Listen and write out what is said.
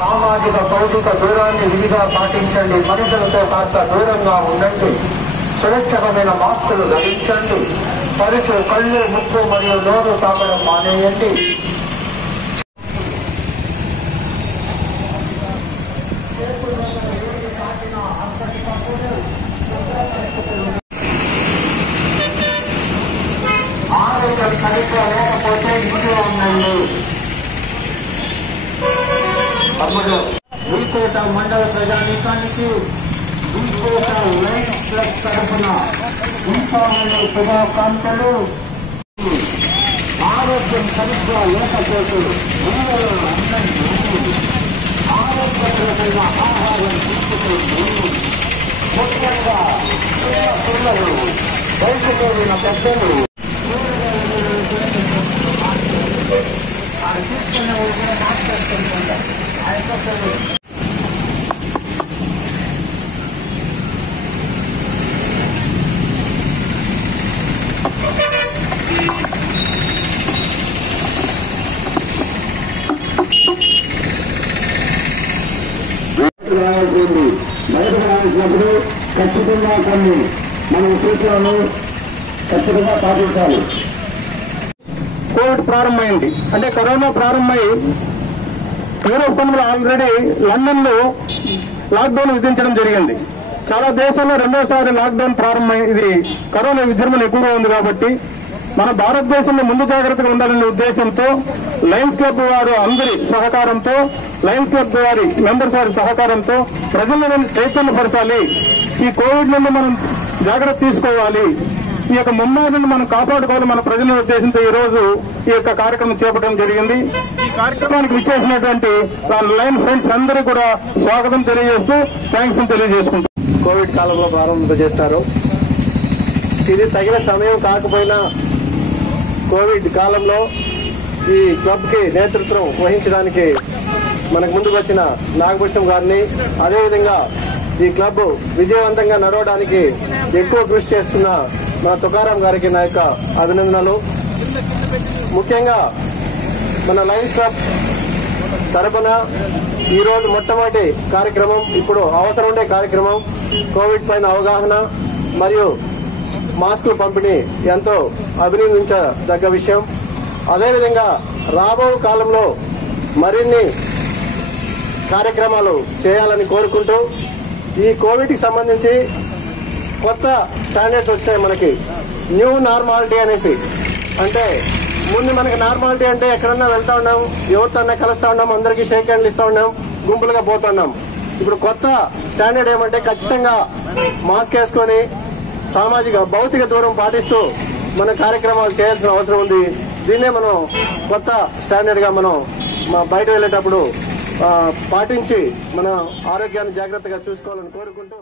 సామాజిక భౌతిక దూరాన్ని విధిగా పాటించండి. మనుషులతో కాస్త దూరంగా ఉండండి. సురక్షితమైన మాస్కులు ధరించండి. తరచు కళ్ళు, ముక్కు మరియు నోరు తాకడం మానేయండి. ఆరోగ్యం సరిగ్గా లేకపోతే ఇంట్లో ఉండండి. తమ్ముడు వీకోట మండల ప్రజానీకానికి వీకోట లయన్స్ క్లబ్ తరఫున దీపావళి శుభాకాంక్షలు. ఆరోగ్యం సరిగ్గా లేకపోతే ఆరోగ్యకరమైన ఆహారం తీసుకుంటూ ముఖ్యంగా పిల్లలు, వయసు కలిగిన పెద్దలు తీసుకునే బయటకు రావాల్సినప్పుడు ఖచ్చితంగా కొన్ని మనం సూచనలు ఖచ్చితంగా పాటించాలి. కోవిడ్ ప్రారంభమైంది అంటే కరోనా ప్రారంభమై యూరోప్ ఖండంలో ఆల్రెడీ లండన్ లో లాక్డౌన్ విధించడం జరిగింది. చాలా దేశాల్లో రెండోసారి లాక్డౌన్ ప్రారంభమై ఇది కరోనా విజృంభణ ఎక్కువగా ఉంది కాబట్టి మన భారతదేశంలో ముందు జాగ్రత్తగా ఉండాలనే ఉద్దేశంతో లయన్స్ క్లబ్ వారు అందరి సహకారంతో, లయన్స్ క్లబ్ వారి మెంబర్స్ వారి సహకారంతో ప్రజలను చైతన్యపరచాలి. ఈ కోవిడ్ నుండి మనం జాగ్రత్త తీసుకోవాలి, ఈ యొక్క ముమ్మారిని మనం కాపాడుకోవాలి మన ప్రజల ఉద్దేశంతో ఈ రోజు ఈ యొక్క కార్యక్రమం చేపట్టడం జరిగింది. ఈ కార్యక్రమానికి విచ్చేసినటువంటి లయన్ ఫ్రెండ్స్ అందరూ కూడా స్వాగతం తెలియజేస్తూ థ్యాంక్స్ తెలియజేసుకుంటాం. కోవిడ్ కాలంలో ప్రారంభింపజేస్తారు. ఇది తగిన సమయం కాకపోయినా కోవిడ్ కాలంలో ఈ క్లబ్ కి నేతృత్వం వహించడానికి మనకు ముందుకు వచ్చిన నాగభూషణం గారిని, అదేవిధంగా ఈ క్లబ్ విజయవంతంగా నడవడానికి ఎక్కువ కృషి చేస్తున్న మన తుకారాం గారికి నా యొక్క అభినందనలు. ముఖ్యంగా మన లయన్స్ క్లబ్ తరపున ఈరోజు మొట్టమొదటి కార్యక్రమం, ఇప్పుడు అవసరం ఉండే కార్యక్రమం కోవిడ్ పైన అవగాహన మరియు మాస్కుల పంపిణీ ఎంతో అభినందించదగ్గ విషయం. అదేవిధంగా రాబో కాలంలో మరిన్ని కార్యక్రమాలు చేయాలని కోరుకుంటూ ఈ కోవిడ్ కి సంబంధించి కొత్త స్టాండర్డ్స్ వచ్చాయి మనకి. న్యూ నార్మాలిటీ అనేసి, అంటే ముందు మనకి నార్మాలిటీ అంటే ఎక్కడన్నా వెళ్తా ఉన్నాం, ఎవరితోన్నా కలుస్తా ఉన్నాం, అందరికీ షేక్ హ్యాండ్లు ఇస్తా ఉన్నాం, గుంపులుగా పోతున్నాం. ఇప్పుడు కొత్త స్టాండర్డ్ ఏమంటే ఖచ్చితంగా మాస్క్ వేసుకొని సామాజిక భౌతిక దూరం పాటిస్తూ మన కార్యక్రమాలు చేయాల్సిన అవసరం ఉంది. దీన్నే మనం కొత్త స్టాండర్డ్ గా మనం బయట వెళ్లేటప్పుడు పాటించి మన ఆరోగ్యాన్ని జాగ్రత్తగా చూసుకోవాలని కోరుకుంటూ